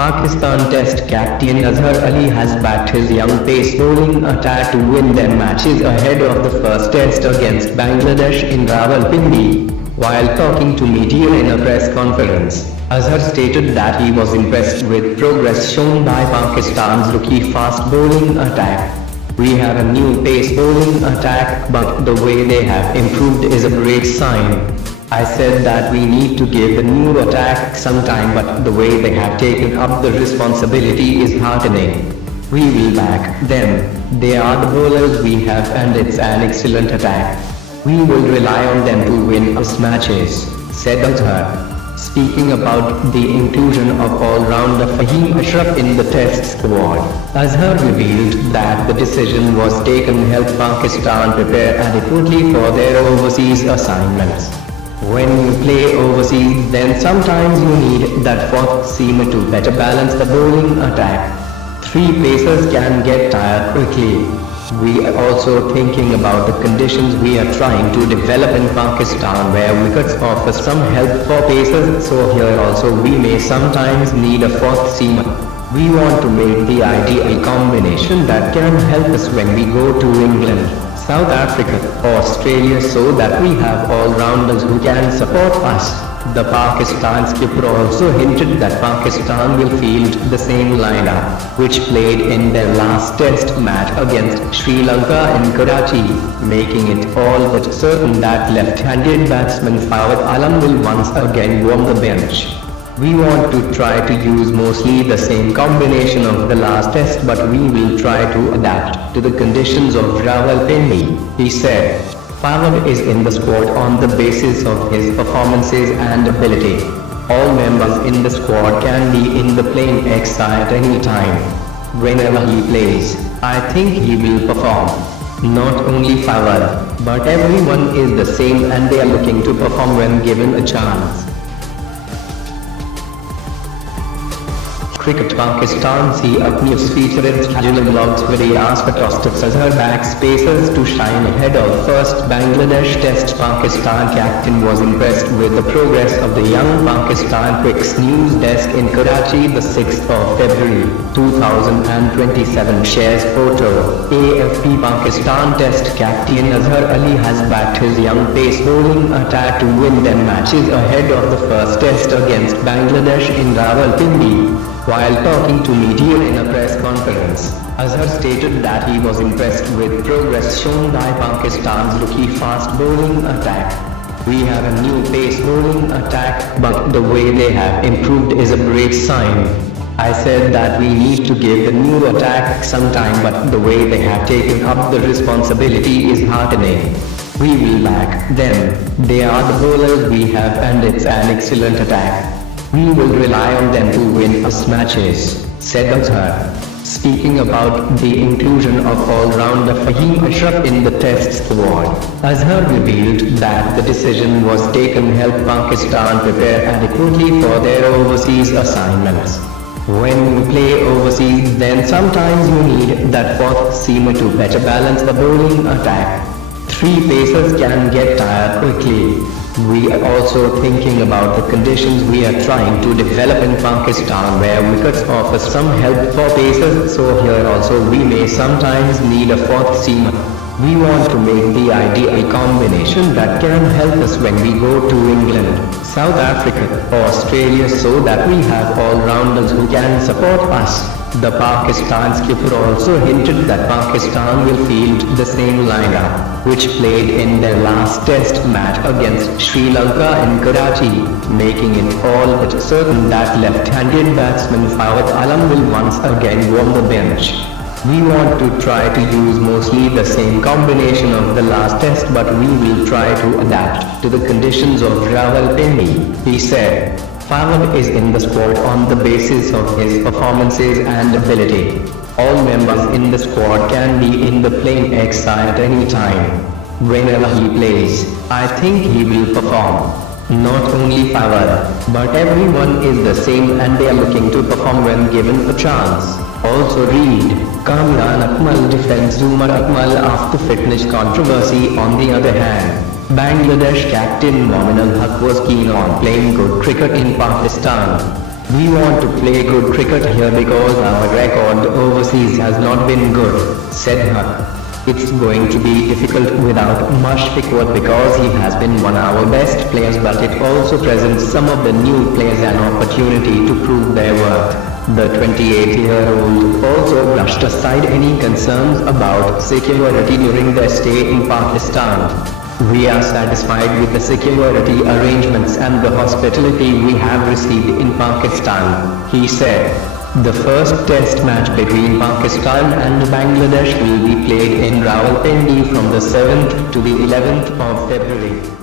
Pakistan Test captain Azhar Ali has backed his young pace bowling attack to win their matches ahead of the first Test against Bangladesh in Rawalpindi. While talking to media in a press conference, Azhar stated that he was impressed with progress shown by Pakistan's rookie fast bowling attack. "We have a new pace bowling attack, but the way they have improved is a great sign. I said that we need to give the new attack some time, but the way they have taken up the responsibility is heartening. We will back them. They are the bowlers we have and it's an excellent attack. We will rely on them to win us matches," said Azhar. Speaking about the inclusion of all-rounder Fahim Ashraf in the Test squad, Azhar revealed that the decision was taken to help Pakistan prepare adequately for their overseas assignments. "When you play overseas, then sometimes you need that fourth seamer to better balance the bowling attack. Three pacers can get tired quickly. We are also thinking about the conditions we are trying to develop in Pakistan where wickets offer some help for pacers, so here also we may sometimes need a fourth seamer. We want to make the ideal combination that can help us when we go to England, South Africa, Australia, so that we have all-rounders who can support us." The Pakistan skipper also hinted that Pakistan will field the same lineup, which played in their last Test match against Sri Lanka in Karachi, making it all but certain that left-handed batsman Fawad Alam will once again warm the bench. "We want to try to use mostly the same combination of the last Test, but we will try to adapt to the conditions of Rawalpindi," he said. Fawad is in the squad on the basis of his performances and ability. All members in the squad can be in the playing X at any time. Whenever he plays, I think he will perform. Not only Fawad, but everyone is the same and they are looking to perform when given a chance. Cricket Pakistan see up news featured scheduled vlogs where they asked Tostas Azhar backs pacers to shine ahead of first Bangladesh Test. Pakistan captain was impressed with the progress of the young Pakistan Cricket's news desk in Karachi the 6th of February 2027 shares photo. AFP Pakistan Test captain Azhar Ali has backed his young pace bowling attack to win their matches ahead of the first Test against Bangladesh in Rawalpindi. While talking to media in a press conference, Azhar stated that he was impressed with progress shown by Pakistan's rookie fast bowling attack. "We have a new pace bowling attack, but the way they have improved is a great sign. I said that we need to give the new attack some time, but the way they have taken up the responsibility is heartening. We will back them. They are the bowlers we have and it's an excellent attack. We will rely on them to win us matches," said Azhar. Speaking about the inclusion of all-rounder Fahim Ashraf in the Test squad, Azhar revealed that the decision was taken to help Pakistan prepare adequately for their overseas assignments. "When you play overseas, then sometimes you need that fourth seamer to better balance the bowling attack. Three pacers can get tired quickly. We are also thinking about the conditions we are trying to develop in Pakistan where wickets offer some help for pacers, so here also we may sometimes need a fourth seamer. We want to make the ideal combination that can help us when we go to England, South Africa, Australia, so that we have all-rounders who can support us." The Pakistan skipper also hinted that Pakistan will field the same lineup, which played in their last Test match against Sri Lanka in Karachi, making it all but certain that left-handed batsman Fawad Alam will once again warm the bench. "We want to try to use mostly the same combination of the last Test, but we will try to adapt to the conditions of Rawalpindi," he said. Fawad is in the squad on the basis of his performances and ability. All members in the squad can be in the playing X at any time. Whenever he plays, I think he will perform. Not only Fawad, but everyone is the same and they are looking to perform when given a chance. Also read, Kamran Akmal defends Umar Akmal after fitness controversy. On the other hand, Bangladesh captain Momin Al Haq was keen on playing good cricket in Pakistan. We want to play good cricket here because our record overseas has not been good, said Hunt. It's going to be difficult without Mushfiqur because he has been one of our best players, but it also presents some of the new players an opportunity to prove their worth. The 28-year-old also brushed aside any concerns about security during their stay in Pakistan. We are satisfied with the security arrangements and the hospitality we have received in Pakistan, he said. The first test match between Pakistan and Bangladesh will be played in Rawalpindi from the 7th to the 11th of February.